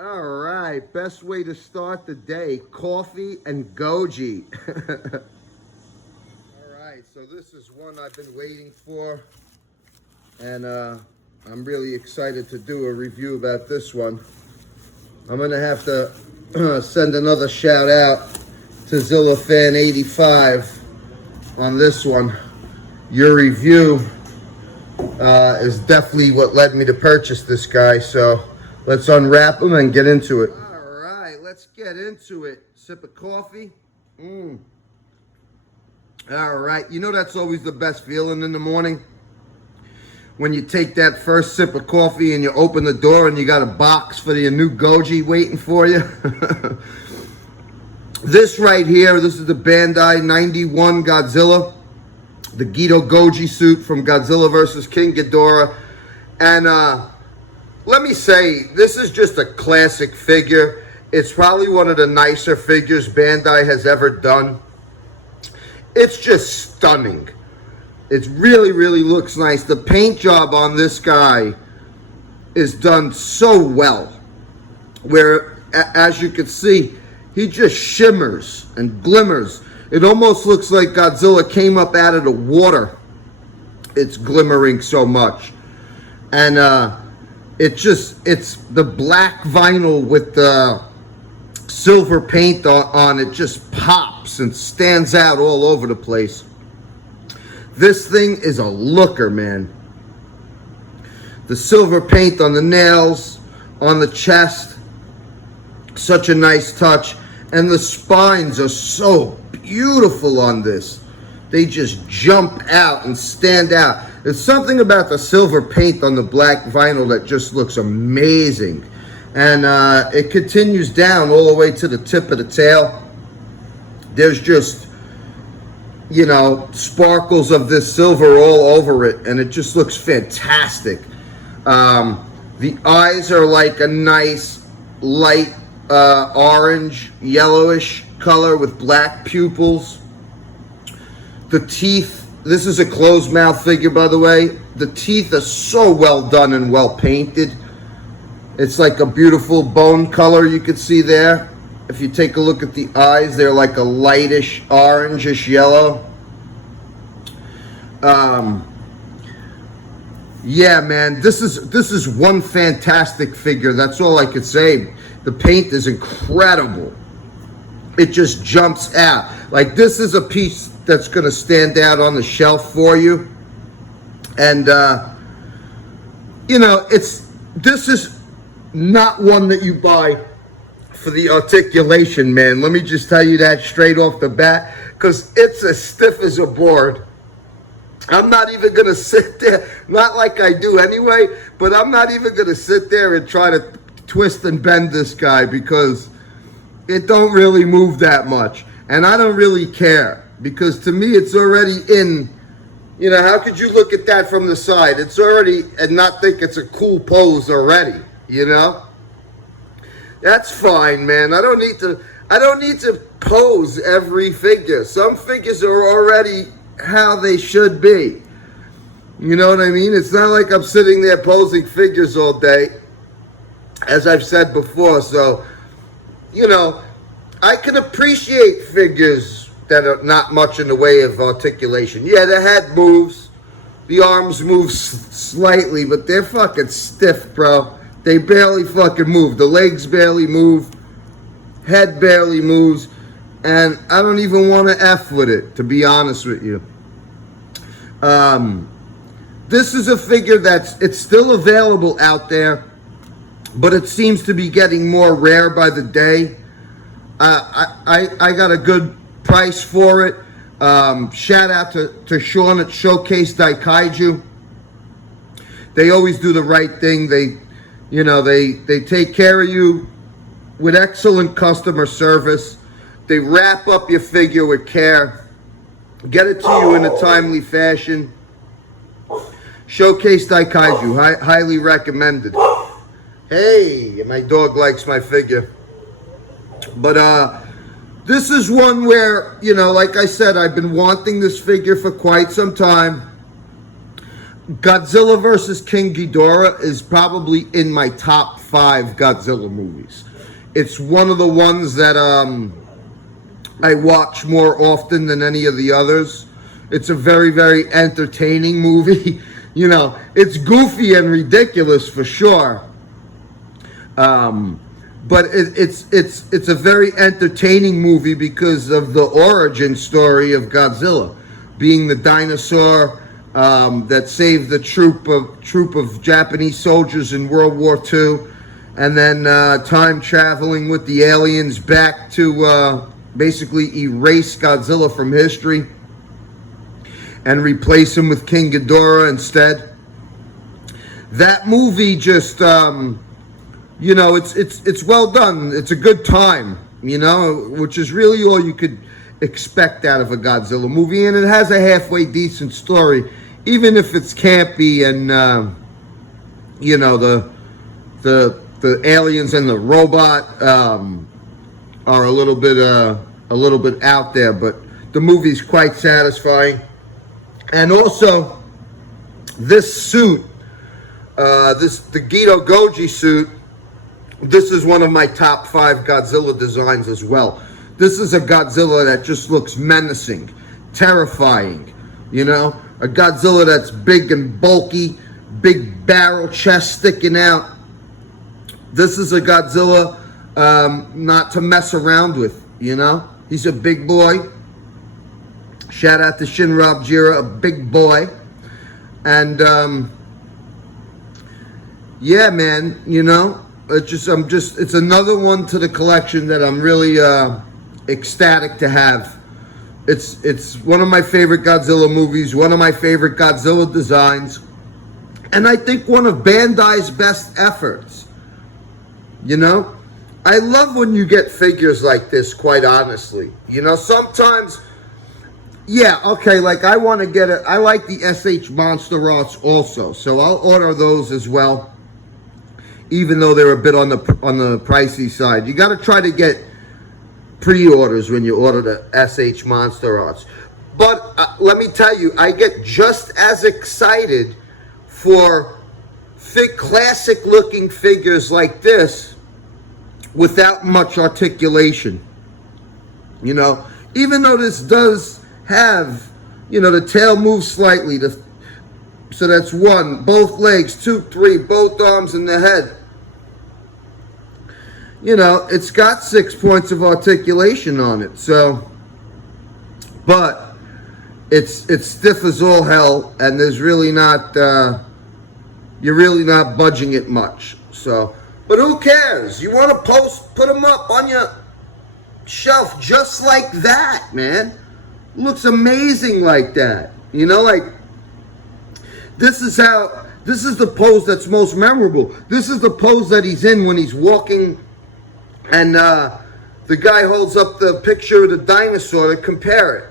All right, best way to start the day, coffee and goji. All right, so this is one I've been waiting for, and I'm really excited to do a review about this one. I'm gonna have to send another shout out to ZillaFan85 on this one. Your review is definitely what led me to purchase this guy, so let's unwrap him and get into it. All right, let's get into it. Sip of coffee. All right, you know that's always the best feeling in the morning? When you take that first sip of coffee and you open the door and you got a box for your new goji waiting for you. This right here, this is the Bandai 91 Godzilla. The Gedo Goji suit from Godzilla vs. King Ghidorah. And let me say, this is just a classic figure. It's probably one of the nicer figures Bandai has ever done. It's just stunning. It really, really looks nice. The paint job on this guy is done so well. Where, as you can see, he just shimmers and glimmers. It almost looks like Godzilla came up out of the water. It's glimmering so much. And it's the black vinyl with the silver paint on it just pops and stands out all over the place. This thing is a looker, man. The silver paint on the nails, on the chest, such a nice touch. And the spines are so beautiful on this. They just jump out and stand out. There's something about the silver paint on the black vinyl that just looks amazing. And it continues down all the way to the tip of the tail. There's just, you know, sparkles of this silver all over it, and it just looks fantastic. The eyes are like a nice light orange, yellowish color with black pupils. The teeth, this is a closed mouth figure, by the way. The teeth are so well done and well painted. It's like a beautiful bone color you can see there. If you take a look at the eyes, they're like a lightish, orangish yellow. Yeah, man, this is one fantastic figure. That's all I could say. The paint is incredible. It just jumps out. Like, this is a piece that's going to stand out on the shelf for you. And, you know, this is not one that you buy for the articulation, man. Let me just tell you that straight off the bat, because it's as stiff as a board. I'm not even going to sit there, not like I do anyway, but I'm not even going to sit there and try to twist and bend this guy, because it don't really move that much. And I don't really care, because to me it's already in. You know, how could you look at that from the side? It's already, and not think it's a cool pose already, you know? That's fine, man. I don't need to pose every figure. Some figures are already how they should be. You know what I mean? It's not like I'm sitting there posing figures all day, as I've said before. So, you know, I can appreciate figures that are not much in the way of articulation. Yeah, the head moves, the arms move slightly, but they're fucking stiff, bro. They barely fucking move. The legs barely move, head barely moves, and I don't even want to F with it, to be honest with you. This is a figure it's still available out there, but it seems to be getting more rare by the day. I got a good price for it. Shout out to Sean at Showcase Daikaiju. They always do the right thing. They take care of you with excellent customer service. They wrap up your figure with care, get it to you in a timely fashion. Showcase Daikaiju, highly recommended. Hey, my dog likes my figure. But this is one where, you know, like I said, I've been wanting this figure for quite some time. Godzilla versus King Ghidorah is probably in my top 5 Godzilla movies. It's one of the ones that I watch more often than any of the others. It's a very, very entertaining movie. You know, it's goofy and ridiculous for sure. But it's a very entertaining movie because of the origin story of Godzilla, being the dinosaur that saved the troop of Japanese soldiers in World War II, and then time traveling with the aliens back to basically erase Godzilla from history and replace him with King Ghidorah instead. That movie just, you know, it's well done. It's a good time, you know, which is really all you could expect out of a Godzilla movie, and it has a halfway decent story, even if it's campy and you know, the aliens and the robot are a little bit out there, but the movie's quite satisfying. And also, this suit, the Gedo Goji suit, this is one of my top 5 Godzilla designs as well. This is a Godzilla that just looks menacing, terrifying, you know? A Godzilla that's big and bulky, big barrel chest sticking out. This is a Godzilla not to mess around with, you know? He's a big boy. Shout out to Shinra Jira, a big boy. And yeah, man, you know, it's another one to the collection that I'm really ecstatic to have. It's one of my favorite Godzilla movies, one of my favorite Godzilla designs, and I think one of Bandai's best efforts. You know, I love when you get figures like this, quite honestly. You know, sometimes, yeah, okay, like I want to get it. I like the SH Monster Arts also, so I'll order those as well, even though they're a bit on the pricey side. You got to try to get pre-orders when you order the SH Monster Arts. But let me tell you, I get just as excited for classic looking figures like this without much articulation. You know, even though this does have, you know, the tail moves slightly, so that's 1, both legs, 2, 3, both arms and the head. You know, it's got 6 points of articulation on it, so, but it's stiff as all hell, and there's really not, you're really not budging it much, so, but who cares? You want to put them up on your shelf just like that, man. Looks amazing like that, you know, like, this is the pose that's most memorable. This is the pose that he's in when he's walking, and the guy holds up the picture of the dinosaur to compare it.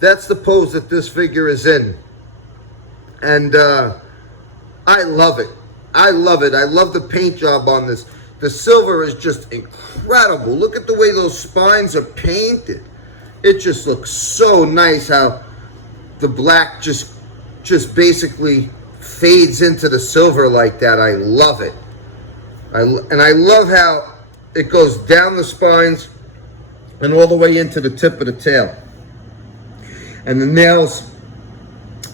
That's the pose that this figure is in. And I love it. I love it. I love the paint job on this. The silver is just incredible. Look at the way those spines are painted. It just looks so nice how the black just basically fades into the silver like that. I love it. And I love how it goes down the spines and all the way into the tip of the tail. And the nails,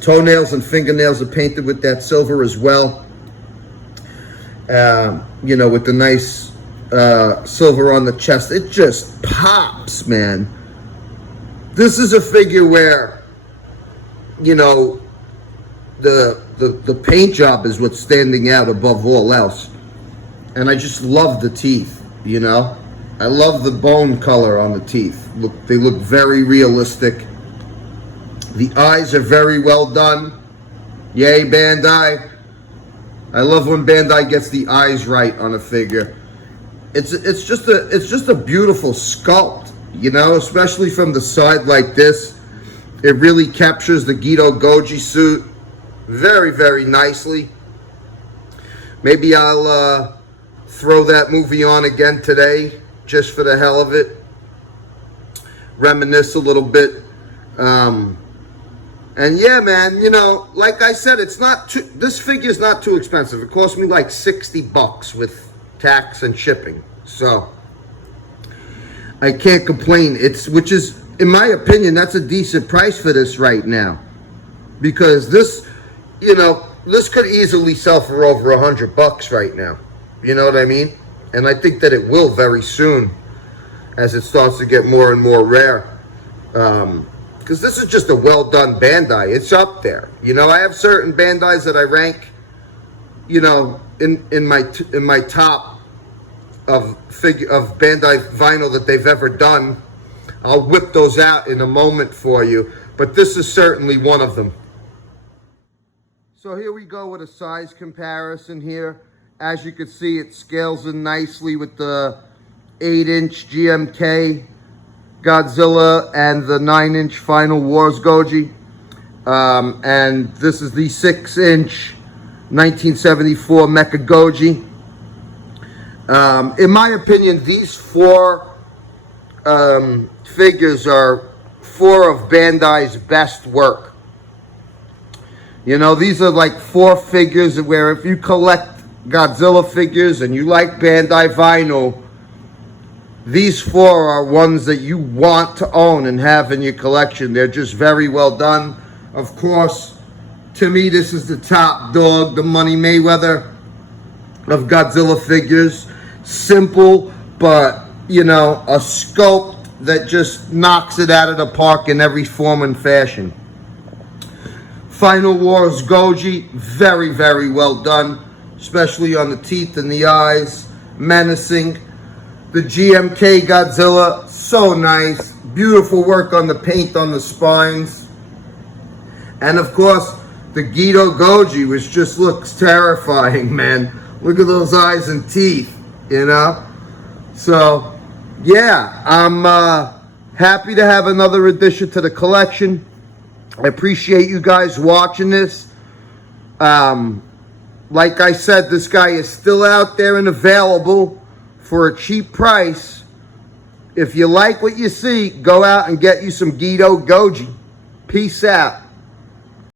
toenails and fingernails are painted with that silver as well. You know, with the nice silver on the chest. It just pops, man. This is a figure where, you know, the paint job is what's standing out above all else. And I just love the teeth, you know. I love the bone color on the teeth. They look very realistic. The eyes are very well done. Yay, Bandai. I love when Bandai gets the eyes right on a figure. It's just a beautiful sculpt, you know, especially from the side like this. It really captures the Gedo Goji suit very, very nicely. Maybe I'll throw that movie on again today, just for the hell of it. Reminisce a little bit. And yeah, man, you know, like I said, it's not too, this figure's not too expensive. It cost me like $60 with tax and shipping. So I can't complain. Which is, in my opinion, that's a decent price for this right now. Because this, you know, this could easily sell for over $100 right now. You know what I mean? And I think that it will very soon as it starts to get more and more rare. Because this is just a well-done Bandai. It's up there. You know, I have certain Bandais that I rank, you know, in my top of Bandai vinyl that they've ever done. I'll whip those out in a moment for you. But this is certainly one of them. So here we go with a size comparison here. As you can see, it scales in nicely with the 8-inch GMK Godzilla and the 9-inch Final Wars Goji. And this is the 6-inch 1974 Mecha Goji. In my opinion, these four figures are four of Bandai's best work. You know, these are like four figures where if you collect Godzilla figures and you like Bandai vinyl, these four are ones that you want to own and have in your collection. They're just very well done. Of course, to me, this is the top dog, the Money Mayweather of Godzilla figures. Simple, but, you know, a sculpt that just knocks it out of the park in every form and fashion. Final Wars Goji, very, very well done, especially on the teeth and the eyes. Menacing. The GMK Godzilla, so nice. Beautiful work on the paint on the spines. And of course, the Gedo Goji, which just looks terrifying, man. Look at those eyes and teeth, you know? So, yeah, I'm happy to have another addition to the collection. I appreciate you guys watching this. Like I said, this guy is still out there and available for a cheap price. If you like what you see, go out and get you some Gedo Goji. Peace out.